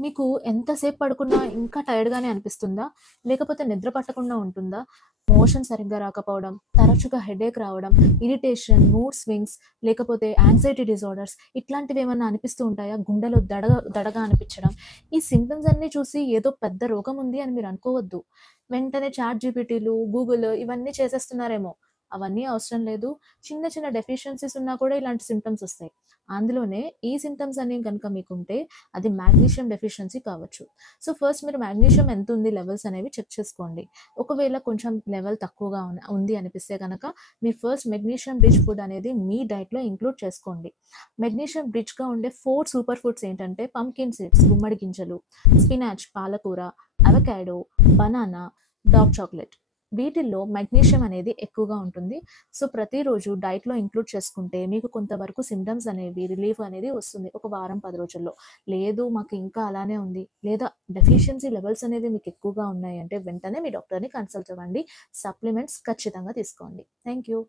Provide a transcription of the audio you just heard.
మీకు ఎంతసేపు పడుకున్నా ఇంకా టైర్డ్‌గానే అనిపిస్తుందా? లేకపోతే నిద్ర పట్టకుండా ఉంటుందా? మోషన్ సరిగ్గా రాకపోవడం, తరచుగా హెడేక్ రావడం, ఇరిటేషన్, మూడ్ స్వింగ్స్ లేకపోతే యాంక్సైటీ డిజార్డర్స్ ఇట్లాంటివేమన్నా అనిపిస్తూ ఉంటాయా? గుండెలో దడగా అనిపించడం. ఈ సింప్టమ్స్ అన్నీ చూసి ఏదో పెద్ద రోగం ఉంది అని మీరు అనుకోవద్దు. వెంటనే చాట్ జీపీటీలు, గూగుల్ ఇవన్నీ చేసేస్తున్నారేమో. అవన్నీ అవసరం లేదు. చిన్న చిన్న డెఫిషియన్సీస్ ఉన్నా కూడా ఇలాంటి సింప్టమ్స్ ఒస్తాయి. అందులోనే ఈ సింప్టమ్స్ అన్నీ గనుక మీకుంటే అది మాగ్నీషియం డెఫిషియన్సీ కావచ్చు. సో, ఫస్ట్ మీరు మాగ్నీషియం ఎంతుంది లెవెల్స్ అనేవి చెక్ చేసుకోండి. ఒకవేళ కొంచెం లెవెల్ తక్కువగా ఉంది అనిపిస్తే గనక మీరు ఫస్ట్ మెగ్నీషియం రిచ్ ఫుడ్ అనేది మీ డైట్‌లో ఇంక్లూడ్ చేసుకోండి. మెగ్నీషియం రిచ్‌గా ఉండే 4 సూపర్ ఫుడ్స్ ఏంటంటే పంకిన్ సీడ్స్ గుమ్మడి గింజలు, స్పినాచ్ పాలకూర, అవకాడో, బనానా, డార్క్ చాక్లెట్. వీటిల్లో మెగ్నీషియం అనేది ఎక్కువగా ఉంటుంది. సో, ప్రతిరోజు డైట్‌లో ఇంక్లూడ్ చేసుకుంటే మీకు కొంతవరకు సింప్టమ్స్ అనేవి రిలీఫ్ అనేది వస్తుంది. ఒక వారం, 10 రోజుల్లో. లేదు మాకు ఇంకా అలానే ఉంది. లేదా డెఫిషియన్సీ లెవెల్స్ అనేవి మీకు ఎక్కువగా ఉన్నాయంటే వెంటనే మీ డాక్టర్‌ని కన్సల్ట్ అవ్వండి. సప్లిమెంట్స్ ఖచ్చితంగా తీసుకోండి. Thank you.